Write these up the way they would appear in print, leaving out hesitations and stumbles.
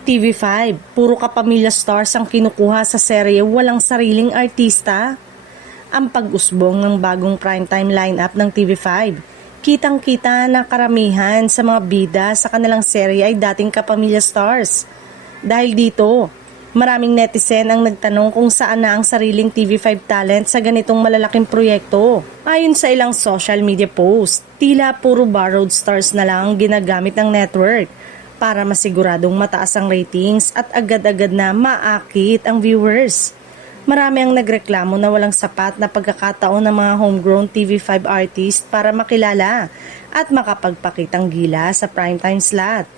TV5, puro kapamilya stars ang kinukuha sa serye, walang sariling artista. Ang pag-usbong ng bagong primetime lineup ng TV5, kitang-kita na karamihan sa mga bida sa kanilang serye ay dating kapamilya stars. Dahil dito, maraming netizen ang nagtanong kung saan na ang sariling TV5 talent sa ganitong malalaking proyekto. Ayon sa ilang social media post, tila puro borrowed stars na lang ang ginagamit ng network para masiguradong mataas ang ratings at agad-agad na maakit ang viewers. Marami ang nagreklamo na walang sapat na pagkakataon ng mga homegrown TV5 artist para makilala at makapagpakitang gila sa primetime slot.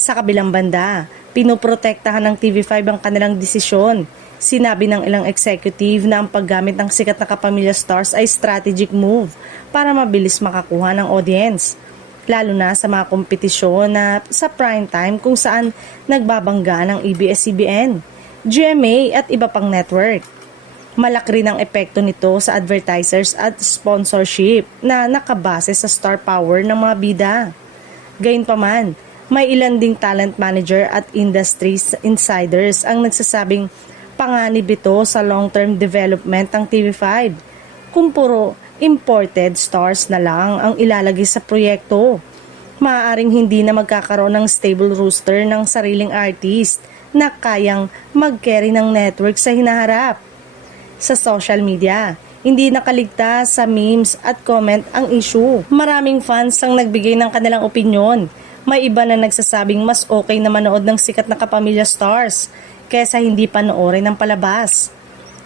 Sa kabilang banda, pinoprotektahan ng TV5 ang kanilang desisyon. Sinabi ng ilang executive na ang paggamit ng sikat na kapamilya stars ay strategic move para mabilis makakuha ng audience. Lalo na sa mga kompetisyon na sa primetime kung saan nagbabangga ng ABS-CBN, GMA at iba pang network. Malaki rin ang epekto nito sa advertisers at sponsorship na nakabase sa star power ng mga bida. Gayunpaman, may ilan ding talent manager at industry insiders ang nagsasabing panganib ito sa long-term development ng TV5 kung puro imported stars na lang ang ilalagay sa proyekto. Maaaring hindi na magkakaroon ng stable roster ng sariling artist na kayang mag-carry ng network sa hinaharap. Sa social media, hindi nakaligtas sa memes at comment ang issue. Maraming fans ang nagbigay ng kanilang opinyon. May iba na nagsasabing mas okay na manood ng sikat na kapamilya stars kesa hindi panoorin ng palabas.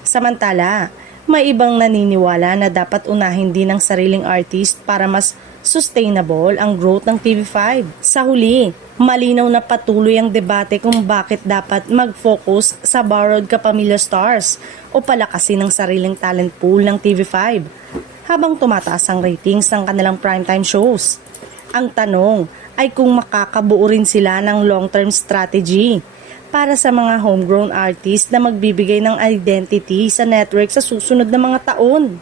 Samantala, may ibang naniniwala na dapat unahin din ng sariling artist para mas sustainable ang growth ng TV5. Sa huli, malinaw na patuloy ang debate kung bakit dapat mag-focus sa borrowed kapamilya stars o palakasin ng sariling talent pool ng TV5 habang tumataas ang ratings ng kanilang primetime shows. Ang tanong ay kung makakabuo rin sila ng long-term strategy para sa mga homegrown artists na magbibigay ng identity sa network sa susunod na mga taon.